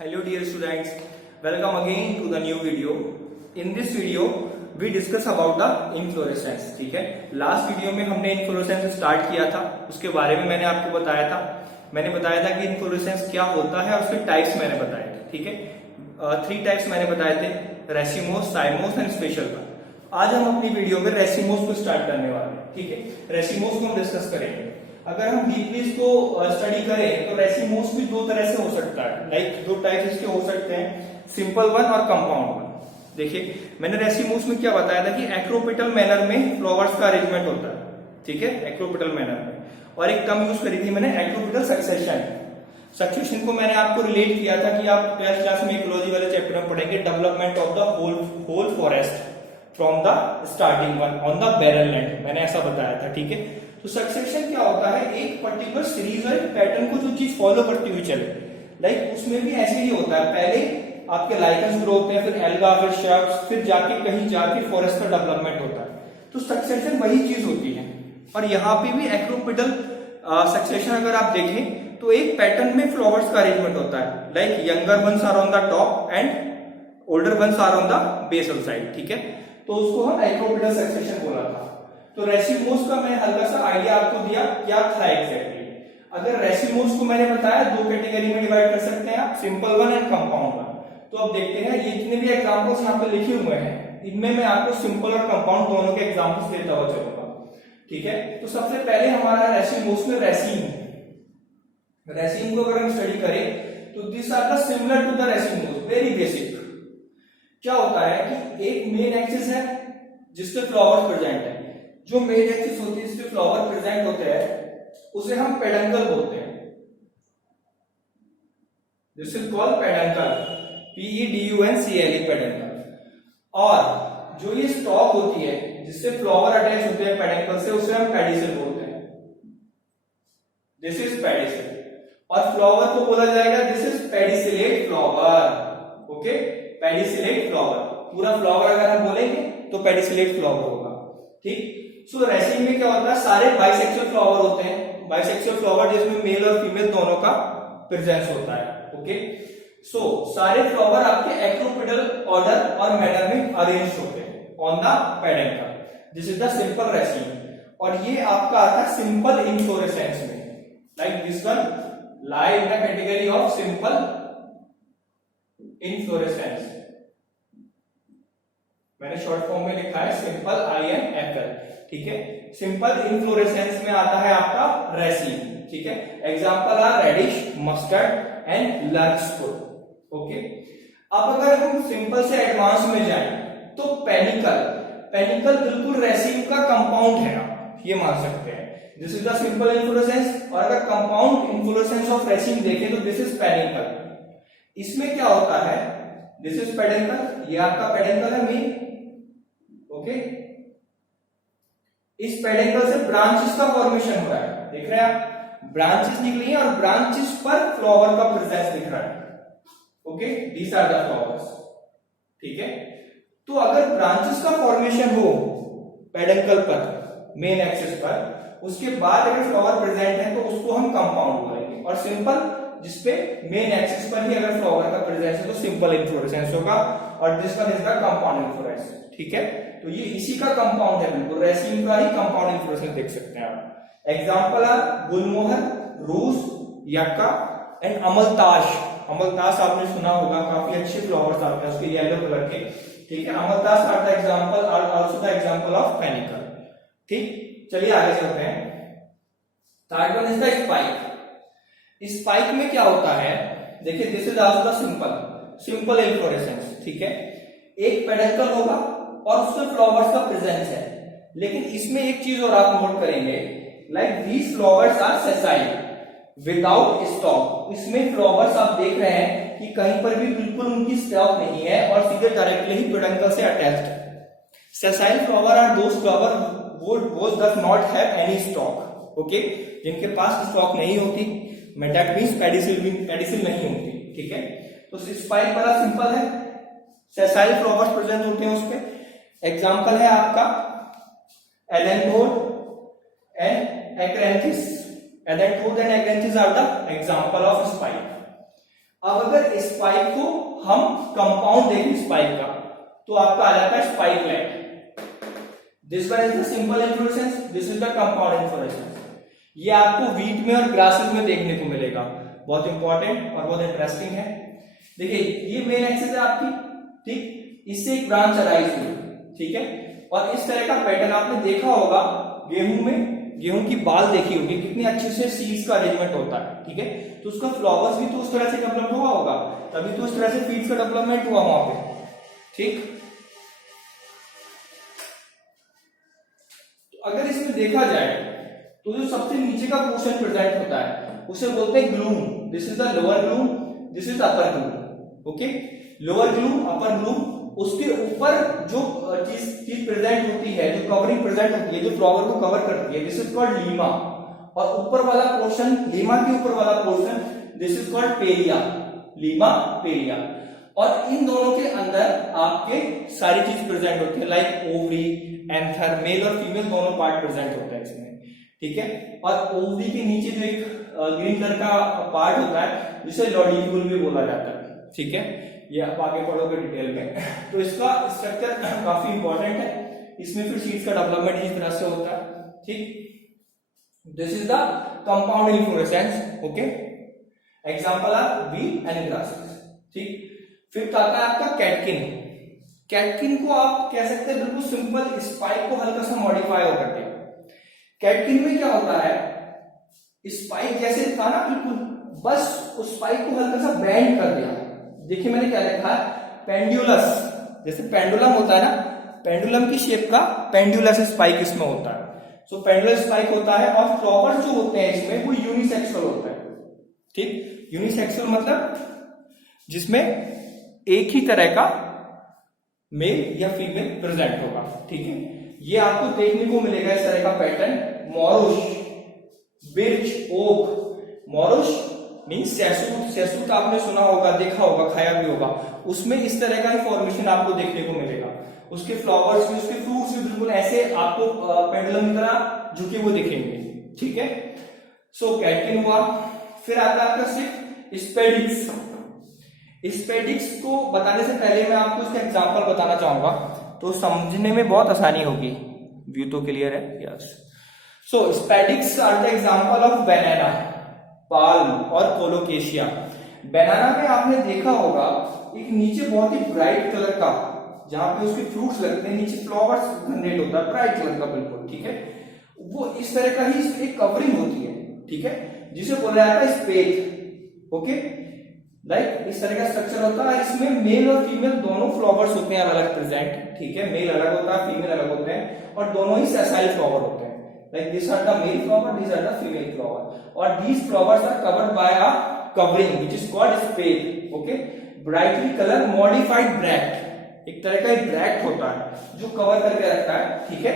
Hello dear students, welcome again to the new video. In this video we discuss about the inflorescence. ठीक है, last video में हमने inflorescence start किया था, उसके बारे में मैंने आपको बताया था। मैंने बताया था कि इन्फ्लोरेसेंस क्या होता है और उसके टाइप्स मैंने बताए थे। ठीक है, 3 टाइप्स मैंने बताए थे, रेसिमोस, साइमोस एंड स्पेशल का। आज हम अपनी वीडियो में रेसिमोस को स्टार्ट करने वाले हैं। ठीक है, रेसिमोस को हम डिस्कस करेंगे। अगर हम डीपली इसको स्टडी करें तो रेसिमोस भी 2 तरह से हो सकता है। लाइक 2 टाइप्स इसके हो सकते हैं, सिंपल वन और कंपाउंड वन। देखिए, मैंने रेसिमोस में क्या बताया था कि एक्रोपिटल मैनर में फ्लावर्स का अरेंजमेंट होता है। ठीक है, एक्रोपिटल मैनर में। और एक टर्म यूज करी थी मैंने, एक्रोपिटल सक्सेशन। सक्सेशन को मैंने आपको रिलेट किया था कि आप 12th क्लास में इकोलॉजी वाले चैप्टर में पढ़ेंगे, development of the whole forest from the starting one on the barrel land, मैंने ऐसा बताया था। ठीक है, तो सक्सेशन क्या होता है, एक पर्टिकुलर सीरीज और पैटर्न को जो चीज फॉलो करती हुई चले। लाइक उसमें भी ऐसे ही होता है, पहले आपके लाइकेंस ग्रो होते हैं, फिर एल्गा, फिर श्रब्स, फिर जाके कहीं जाके फॉरेस्ट का डेवलपमेंट होता है। तो सक्सेशन वही चीज होती है। और यहाँ पे भी एक्रोपिटल सक्सेशन अगर आप देखें तो एक पैटर्न में फ्लावर्स का अरेंजमेंट होता है। Like younger ones are on the top and older ones are on the basal side. ठीक है, तो उसको हम एक्रोपिटल सक्सेशन बोला था। तो रेसिमोस का मैं हल्का सा आइडिया आपको दिया, क्या था एग्जैक्टली। अगर रेसिमोस को मैंने बताया 2 कैटेगरी में डिवाइड कर सकते हैं आप, simple one and compound one. तो अब देखते हैं, ये जितने भी एग्जांपल्स यहाँ पे लिखे हुए हैं, इनमें मैं आपको सिंपल और कंपाउंड दोनों के एग्जांपल्स देता हुआ चलूंगा। ठीक है, तो सबसे पहले हमारा रेसिमोस में रेसिम को अगर हम स्टडी करें तो this are the similar to the racemose, very basic. क्या होता है कि एक मेन एक्सिस है जिसपे फ्लावर प्रेजेंट है। जो मेन एक्सिस होती है जिसपे फ्लावर प्रेजेंट होते हैं उसे हम पेडंकल बोलते हैं। This is called peduncle, PEDUNCLE, peduncle. और जो ये स्टॉक होती है जिससे फ्लावर अटैच होते हैं पेडंकल से, उसे हम पेडिसल बोलते हैं। This is pedicel. और फ्लावर को बोला जाएगा this is pedicellate flower. Okay, pedicellate flower. पूरा फ्लावर अगर हम बोलेंगे तो पेडिसिलेट फ्लावर होगा। ठीक, सो रेसिम में क्या होता है, सारे बाइसेक्सुअल फ्लावर होते हैं। बाइसेक्सुअल फ्लावर जिसमें मेल और फीमेल दोनों का प्रेजेंस होता है। ओके, सो सारे फ्लावर आपके एक्रोपिटल ऑर्डर और मैनर में अरेंज होते हैं on the peduncle. This is the simple रेसिम। और ये आपका आता है सिंपल इन्फ्लोरेसेंस में। Like this one lie in the category of simple inflorescence। मैंने शॉर्ट फॉर्म में लिखा है सिंपल INFL। ठीक है, सिंपल इन्फ्लोरेसेंस में आता है आपका रेसिम। ठीक है, example are radish, mustard and लर्क्सफुल। ओके, अब अगर हम सिंपल से एडवांस में जाएं तो पेनिकल बिल्कुल रेसिम का कंपाउंड है, आप ये मान सकते हैं। This is the simple inflorescence. और अगर कंपाउंड इन्फ्लोरेसेंस ऑफ रेसिम देखें तो दिस इज पेनिकल। इसमें क्या होता है, दिस इज पेडेंकल, ये आपका पेडेंकल है मेन। ओके, इस पेडेंकल से ब्रांचेस का फॉर्मेशन हो रहा है, देख रहे हैं आप, ब्रांचेस निकली हैं और ब्रांचेस पर फ्लावर का प्रेजेंस दिख रहा है। Okay, these are the flowers. ठीक है, तो अगर ब्रांचेस का फॉर्मेशन हो पेडेंकल पर, मेन एक्सिस पर, उसके बाद अगर फ्लावर प्रेजेंट है तो उसको हम कंपाउंड बोलेंगे। और सिंपल जिसपे मेन एक्सिस पर ही अगर फ्लावर का प्रेजेंस है तो सिंपल इन्फ्लोरेसेंस होगा। और this one is the compound inflorescence. ठीक है, तो ये इसी का कंपाउंड है, बिल्कुल रेसिम का ही कंपाउंड इन्फ्लोरेसेंस देख सकते हैं आप। एग्जांपल आर गुलमोहर, रूस, यक्का एंड अमलताश। अमलताश आपने सुना होगा, काफी अच्छे फ्लावर्स आते हैं उसके येलो कलर के। ठीक है, amaltas are the example, are also the example of panicle. ठीक, चलिए आगे चलते हैं। Third one is the spike. Spike में क्या होता है, देखिए this is also the simple inflorescence. ठीक है, एक पेडंकल होगा और उसमें फ्लावर्स का प्रेजेंस है। लेकिन इसमें एक चीज और आप नोट करेंगे, like these flowers are sessile without stalk. इसमें फ्लावर्स आप देख रहे हैं कि कहीं पर भी बिल्कुल उनकी स्टॉक नहीं है और सीधे डायरेक्टली ही पेडंकल से अटैच्ड है। Sessile flower are those flower वो does not have any stock। Okay, जिनके पास स्टॉक नहीं होती, दैट मींस पेडिसिल नहीं होती। ठीक है, तो स्पाइक बड़ा सिंपल है, सेसाइल फ्लावर्स प्रेजेंट होते हैं उसपे। एग्जांपल है आपका एलेंथोड एंड एक्रेंथिस। एलेंथोड and achyranthes are the example of spike. अब अगर स्पाइक को हम कंपाउंड देखें स्पाइक का, तो आपका आ जाता है spikelet. This one is the simple inflorescence, this is the compound inflorescence. ये आपको वीट में और ग्रासेस में देखने को मिलेगा, बहुत इंपॉर्टेंट और बहुत इंटरेस्टिंग है। देखिए ये मेन एक्सिस है आपकी, ठीक, इससे एक ब्रांच अराइज हुई, ठीक है, और इस तरह का पैटर्न आपने देखा होगा गेहूं में, गेहूं की बाल देखी होगी कितनी अच्छे से सीड्स का अरेंजमेंट होता है, ठीक है, तो उसका फ्लावर्स भी तो उस तरह से डेवलप हुआ होगा, तभी तो उस तरह से सीड्स का डेवलपमेंट हुआ वहां पे, ठीक। तो अगर इसमें देखा जाए तो जो सबसे नीचे का पोर्शन प्रेजेंट होता है उसे बोलते हैं gloom. This is the lower gloom, this is upper gloom, okay. Lower gloom, upper gloom, उसके ऊपर जो चीज प्रेजेंट होती है, जो कवरिंग प्रेजेंट होती है, जो फ्लावर को कवर करती है, दिस इज कॉल्ड लीमा। और ऊपर वाला पोर्शन, लीमा के ऊपर वाला portion, this is called palea, lemma palea. और इन दोनों के अंदर आपके सारी चीज प्रेजेंट होती है, लाइक ओवरी, एंथर, मेल और फीमेल दोनों पार्ट प्रेजेंट होते हैं इसमें, ठीक है। और ओवरी के नीचे जो एक ग्रीन कलर का पार्ट होता है जिसे लॉडिक्यूल भी बोला जाता है, ठीक है, ये आप आगे पढ़ोगे डिटेल में। तो इसका स्ट्रक्चर काफी इंपॉर्टेंट है, इसमें फिर सीड्स का डेवलपमेंट इस तरह से होता है, ठीक। This is the compound inflorescence, okay. Example are wheat and grasses, ठीक। फिफ्थ आता है आपका कैटकिन। कैटकिन को आप कह सकते हैं बिल्कुल सिंपल स्पाइक को हल्का सा मॉडिफाई हो करके। कैटकिन में क्या होता है, स्पाइक जैसे था ना बिल्कुल, बस उस स्पाइक को हल्का सा बेंड कर दिया। देखिए मैंने क्या लिखा है, पेंडुलस, जैसे पेंडुलम होता है ना, पेंडुलम की शेप का पेंडुलस स्पाइक इसमें होता है। सो पेंडुलस स्पाइक होता है, और फ्लावर जो होते हैं इसमें वो यूनिसेक्सुअल होता है, ठीक। यूनिसेक्सुअल मतलब जिसमें एक ही तरह का मेल या फीमेल प्रेजेंट होगा, ठीक है। ये आपको देखने को मिलेगा इस तरह का पैटर्न, मोरुश, बिर्च, ओक। मोरुश मीन्स सैसूट, सैसूट आपने सुना होगा, देखा होगा, खाया भी होगा, उसमें इस तरह का फॉर्मेशन आपको देखने को मिलेगा। उसके फ्लावर्स भी, उसके फ्रूट्स भी बिल्कुल ऐसे आपको पेंडुलम की तरह झुके हुए दिखेंगे, ठीक है। सो कैटकिन हुआ। फिर आता है आपका सिर्फ स्पेडिक्स। स्पेडिक्स को बताने से पहले मैं आपको इसका एग्जांपल बताना चाहूंगा, तो समझने में बहुत आसानी होगी। व्यू तो क्लियर है, yes. So spadix are the example of banana, palm और कोलोकेशिया। बनाना में आपने देखा होगा एक नीचे बहुत ही ब्राइट कलर का, जहां पे उसके फ्रूट्स लगते हैं, नीचे फ्लावर्स जनरेट होता है ब्राइट कलर का बिल्कुल, ठीक है। वो इस तरह का ही एक कवरिंग होती है, ठीक है, जिसे बोला जाता है स्पेथ, ओके। लाइक इस तरह का स्ट्रक्चर होता है, इसमें मेल और फीमेल दोनों फ्लावर्स होते हैं अलग प्रेजेंट, ठीक है। मेल अलग होता है, फीमेल अलग होते हैं, और दोनों ही सेसाइल फ्लावर होते हैं। Like this are the male flower, this are the female flower, और these flowers are covered by a covering which is called spathe, okay. Brightly colour modified bract, एक तरह का ब्रैक्ट होता है जो कवर करके रखता है, ठीक है,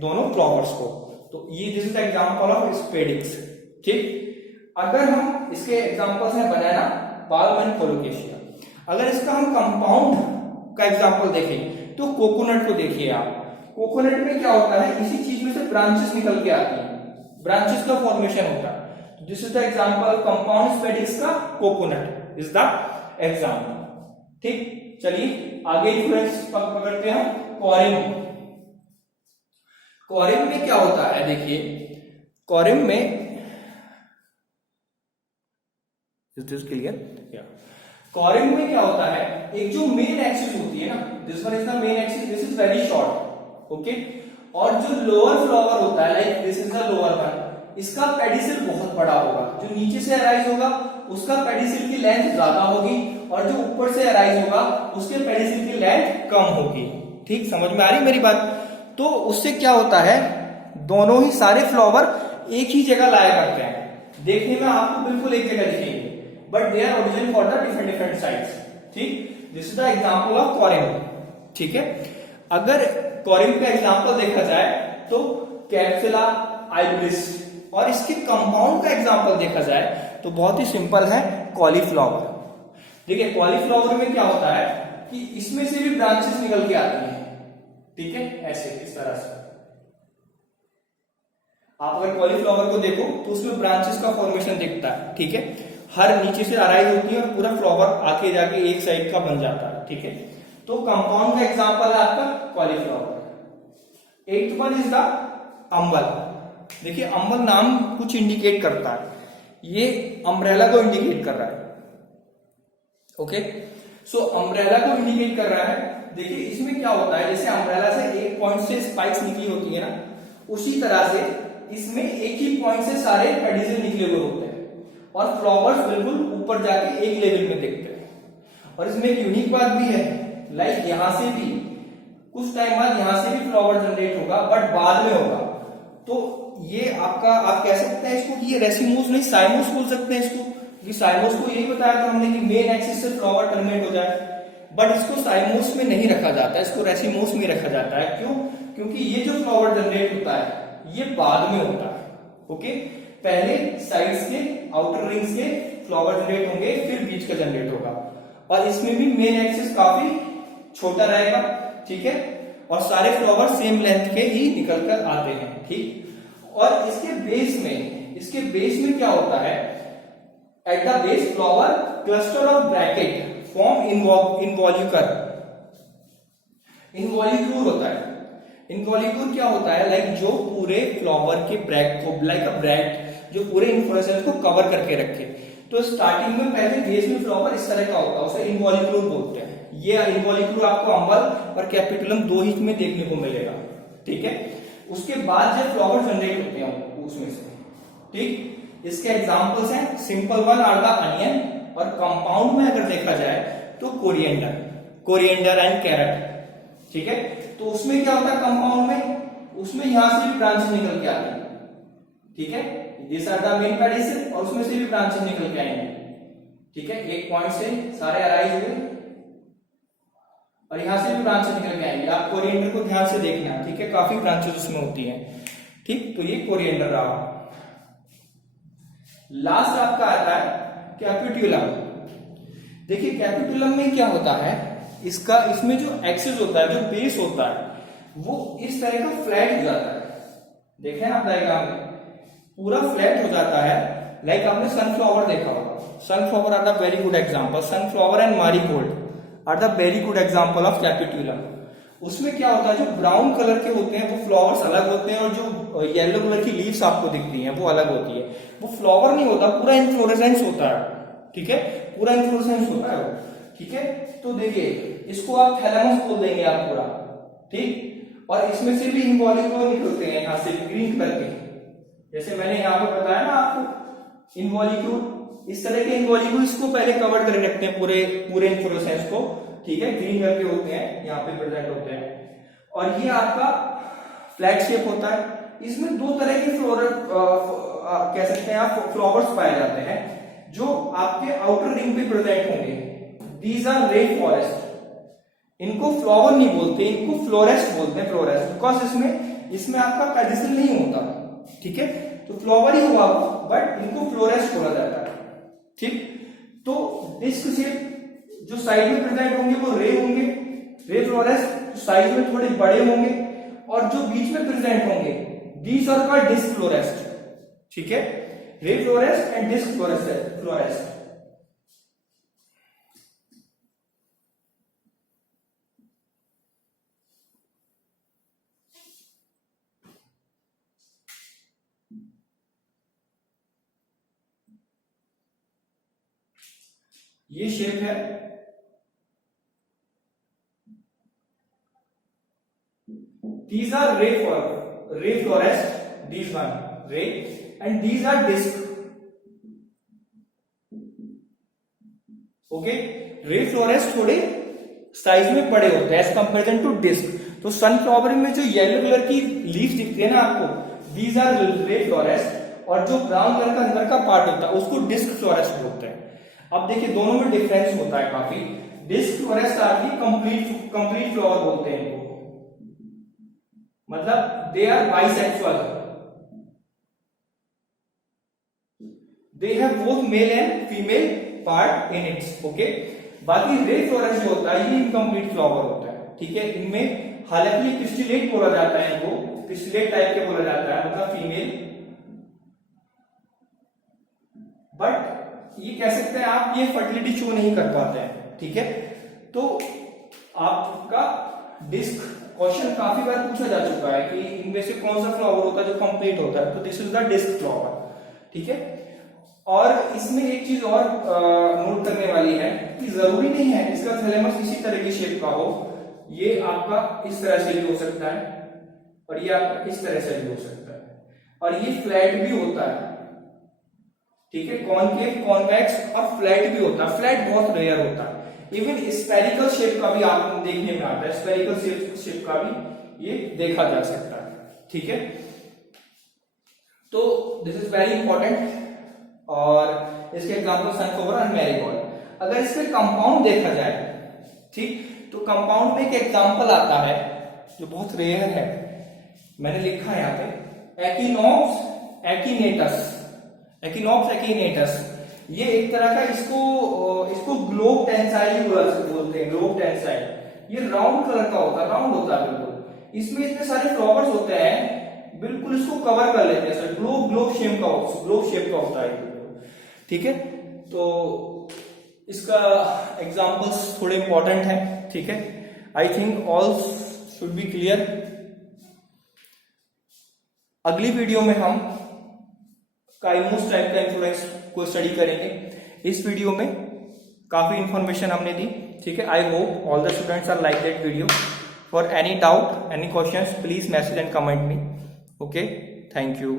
दोनों फ्लावर्स को। तो ये this is the example of spadix, ठीक। अगर हम इसके एग्जांपल्स हैं बनाना, पाल्म एंड कोलोकेशिया। अगर इसका हम कंपाउंड का एग्जांपल देखें तो कोकोनट को देखिए आप। कोकोनट में क्या होता है, इसी चीज में से ब्रांचेस निकल के आती हैं, ब्रांचेस का फॉर्मेशन होता है। This is the example compound spadix का, कोकोनट इज द एग्जांपल, ठीक। चलिए आगे इन्फ्लुएंस पकड़ते हैं हम। क्वारिम। क्वारिम में क्या होता है, देखिए क्वारिम में, इज दिस क्लियर? या क्वारिम में क्या होता है, एक जो मेन एक्सिस होती है ना, this one is the main axis, this is very short, okay. और जो लोअर फ्लावर होता है, like this is the lower one, इसका पेडिसिल बहुत बड़ा होगा। जो नीचे से अराइज होगा उसका पेडिसिल की लेंथ ज्यादा होगी, और जो ऊपर से अराइज होगा उसके पेडिसिल की लेंथ कम होगी, ठीक। समझ में आ रही मेरी बात? तो उससे क्या होता है, दोनों ही सारे फ्लावर एक ही जगह लाया करते हैं, देखने में आपको बिल्कुल एक जगह दिखेंगे, but they are origin for the different different sides, ठीक। This is the example of क्वारिम, ठीक है। अगर क्वारिम का एग्जांपल देखा जाए तो कैप्सुला, आइब्रिस, और इसके कंपाउंड का एग्जांपल देखा जाए तो बहुत ही सिंपल है, कॉलीफ्लावर। देखिए कॉलीफ्लावर में क्या होता है कि इसमें से भी ब्रांचेस निकल के आती हैं, ठीक है, ऐसे इस तरह से। आप अगर कॉलीफ्लावर को देखो तो उसमें ब्रांचेस का फॉर्मेशन दिखता है, ठीक है। हर नीचे से अराइज होती है और पूरा फ्लावर आके जाके एक साइड का बन जाता है, ठीक है। तो कंपाउंड का एग्जांपल है आपका cauliflower. Eight one is the umbel. देखिए अम्बल नाम कुछ इंडिकेट करता है, ये अम्ब्रेला को इंडिकेट कर रहा है, ओके। सो अम्ब्रेला को इंडिकेट कर रहा है। देखिए इसमें क्या होता है, जैसे अम्ब्रेला से एक पॉइंट से स्पाइक्स निकली होती है ना, उसी तरह से इसमें एक ही पॉइंट से सारे पेडिसल निकले हुए होते हैं और फ्लावर्स बिल्कुल ऊपर जाके एक लेवल में दिखते हैं। और इसमें एक यूनिक बात भी है, लाइक यहां से भी कुछ टाइम बाद यहां से भी फ्लावर जनरेट होगा, बट बाद में होगा। तो ये आपका, आप कह सकते हैं इसको कि ये रेसिमोस नहीं साइमोस बोल सकते हैं इसको, कि साइमोस को यही बताया था हमने कि मेन एक्सिस से फ्लावर टर्मिनेट हो जाए, बट इसको साइमोस में नहीं रखा जाता है, इसको रेसिमोस में रखा जाता है। क्यों? क्योंकि ये जो फ्लावर जनरेट होता है ये बाद में होता है, ओके। पहले साइड्स के, आउटर रिंग्स के फ्लावर जनरेट होंगे, फिर बीच का जनरेट होगा। और इसमें भी मेन एक्सिस काफी छोटा रहेगा, ठीक है, और सारे फ्लावर सेम लेंथ के ही निकल कर आते हैं, ठीक। और इसके बेस में क्या होता है, at the base flower cluster of bracket form involucre होता है। इनवॉल्यूकर क्या होता है, लाइक जो पूरे फ्लावर के ब्रैक को, लाइक अ ब्रैक्ट, जो पूरे इन्फ्लोरेसेंस को कवर करके रखे। तो स्टार्टिंग में पहले बेस में फ्लावर इस तरह का होता है, उसे इनवॉल्यूकर बोलते हैं। ये इनवॉल्यूकर आपको अम्बल और कैपिटुलम दो ही में देखने को मिलेगा, ठीक है। उसके बाद जब फ्लावर जनरेट होते हैं उसमें से, ठीक। इसके एग्जांपल्स हैं, simple one are the onion, और कंपाउंड में अगर देखा जाए तो कोरिएंडर एंड कैरेट, ठीक है। तो उसमें क्या होता है कंपाउंड में, उसमें यहां से भी ब्रांचेस निकल के आती है, ठीक है। This are the main pedicel, और उसमें से भी ब्रांचेस निकल के आएंगे, ठीक है। एक पॉइंट से सारे अराइज हुए और यहां से भी ब्रांचेस निकल के आएंगे। आप कोरिएंडर को ध्यान से देखना, ठीक है, काफी ब्रांचेस उसमें होती हैं, ठीक। तो ये कोरिएंडर रहा। लास्ट आपका आता है कैपिटुलम। देखिए कैपिटुलम में क्या होता है, इसमें जो एक्सिस होता है, जो बेस होता है, वो इस तरह का फ्लैट हो जाता है। देखें आप डायग्राम में, पूरा फ्लैट हो जाता है। लाइक आपने सनफ्लावर देखा होगा, sunflower are the very good example, sunflower and marigold are the very good example of capitulum. उसमें क्या होता है, जो ब्राउन कलर के होते हैं वो फ्लावर्स अलग होते हैं, और जो येलो कलर की लीव्स आपको दिखती हैं वो अलग होती है। वो फ्लावर नहीं होता, पूरा इन्फ्लोरेसेंस होता है, ठीक है, पूरा इन्फ्लोरेसेंस होता है, ठीक है। तो देखिए इसको आप थैलेमस बोल देंगे आप पूरा, ठीक। और इसमें से भी इनवॉल्यूकर निकलते हैं यहां से ग्रीन कलर के, जैसे मैंने यहाँ पे बताया ना आपको, इनवॉल्यूकर इस तरह के इनवॉल्यूकर इसको पहले कवर करके रखते हैं पूरे इन्फ्लोरेसेंस को, ठीक है। ग्रीन कलर के होते हैं, यहाँ पे प्रेजेंट होते हैं। और ये आपका फ्लैट शेप होता है। इसमें दो तरह के कह सकते हैं आप फ्लावर्स पाए जाते हैं, जो आपके आउटर रिंग पे प्रेजेंट होंगे। दीज आर रे फॉरेस्ट। इनको फ्लावर नहीं बोलते, इनको फ्लोरेस्ट बोलते हैं, फ्लोरेस्ट, बिकॉज इसमें आपका पेडिसल नहीं होता, ठीक है। तो फ्लावर ही हुआ बट इनको फ्लोरेस्ट बोला जाता है, ठीक। तो डिस्क शेप जो साइड में प्रेजेंट होंगे वो रे होंगे, रे फ्लोरेस्ट साइज में थोड़े बड़े होंगे, और जो बीच में प्रेजेंट होंगे दीज आर कॉल्ड डिस्क फ्लोरेस्ट, ठीक है। रे फ्लोरेस्ट एंड डिस्क फ्लोरेस्ट। ये शेप है, these are ray florest, these one ray and these are disc, okay. रे फ्लोरेस्ट थोड़े साइज में बड़े होते हैं एज कंपेरिजन टू डिस्क। तो सनफ्लावर में जो येलो कलर की लीफ दिखती है ना आपको, दीज आर रे फ्लोरेस्ट, और जो ब्राउन कलर का अंदर का पार्ट होता है उसको डिस्क फ्लोरेस्ट बोलते हैं। अब देखिए दोनों में डिफरेंस होता है काफी। डिस्क फ्लोरेस्ट आती कंप्लीट फ्लावर बोलते हैं इनको, मतलब they are bisexual, they have both male and female part in its, okay. बाकी रे फ्लोरेस्ट जो होता है ये इनकम्प्लीट फ्लावर होता है, ठीक है। इनमें हालांकि पिस्टिलेट बोला जाता है, इनको पिस्टिलेट टाइप के बोला जाता है, मतलब फीमेल, बट ये कह सकते हैं आप, ये फर्टिलिटी शो नहीं कर पाते हैं, ठीक है। तो आपका डिस्क क्वेश्चन काफी बार पूछा जा चुका है कि इनमें से कौन सा फ्लावर होता है जो कंप्लीट होता है, तो this is the disc flower, ठीक है। और इसमें एक चीज और नोट करने वाली है कि जरूरी नहीं है इसका थैलेमस इसी तरह की शेप का हो, ये आपका इस तरह से भी हो सकता है और ये आपका इस तरह से भी हो सकता है, और ये फ्लैट भी होता है, ठीक है। कॉनकेव, कॉन्वेक्स और फ्लैट भी होता है। फ्लैट बहुत रेयर होता है। इवन स्फेरिकल शेप का भी आपको देखने में आता है, स्फेरिकल शेप का भी ये देखा जा सकता है, ठीक है। तो दिस इज वेरी इंपॉर्टेंट। और इसके एग्जाम्पल सनफ्लावर और मैरीगोल्ड। अगर इसके कंपाउंड देखा जाए, ठीक, तो कंपाउंड में एक एग्जाम्पल आता है जो बहुत रेयर है, मैंने लिखा है यहाँ पे, एक्टिनोप्स एक्टिनेटस। एक्टिनोप्स एक्टिनेटस ये एक तरह का, इसको ग्लोब टेंसाइल बोलते हैं, ग्लोब शेप। ये राउंड कलर का होता है, राउंड होता है बिल्कुल। इसमें इतने सारे फ्लावर्स होते हैं, बिल्कुल इसको कवर कर लेते हैं सर। ग्लोब शेप का होता है, ठीक है। तो इसका एग्जांपल्स थोड़े इंपॉर्टेंट हैं, ठीक है। I think all should be clear. अगली वीडियो में हम काइमोस टाइप का इन्फ्लुएंस को स्टडी करेंगे। इस वीडियो में काफी इंफॉर्मेशन हमने दी, ठीक है। I hope all the students are like that video. For any doubt, any questions, please message and comment me. Okay, thank you.